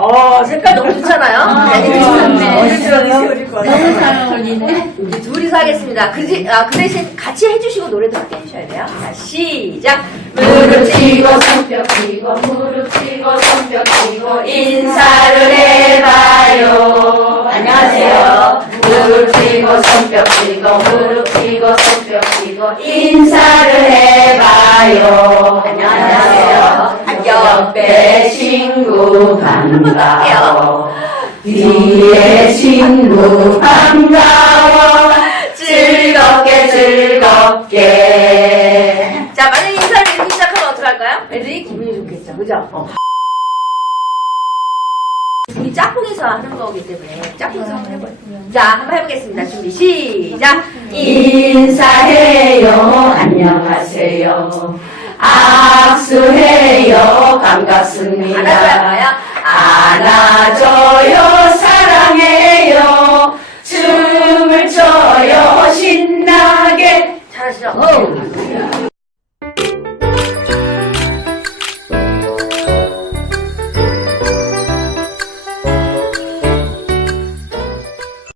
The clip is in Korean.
어, 색깔 너무 좋잖아요? 아, 네, 괜찮네. 어릴 때 어울릴 것 같아요. 너무 잘 어울리네. 우리 둘이서 하겠습니다. 그, 지- 아, 그 대신 같이 해주시고 노래도 함께 해주셔야 돼요. 자, 시작! 무릎 치고 손뼉 치고 무릎 치고 손뼉 치고 인사를 해봐요 안녕하세요 무릎 치고 손뼉 치고 무릎 치고 손뼉 치고 인사를 해봐요 옆에 친구 반가워. 뒤에 친구 반가워. 즐겁게 즐겁게. 자, 만약 인사를 이렇게 시작하면 어떡할까요? 애들이 기분이 좋겠죠. 그죠? 우리 짝꿍에서 하는 거기 때문에 짝꿍에서 한번 해봐요. 자, 한번 해보겠습니다. 준비, 시작! 인사해요. 안녕하세요. 악수해요. 안아줘요. 사랑해요. 춤을 춰요. 신나게. 잘하시죠?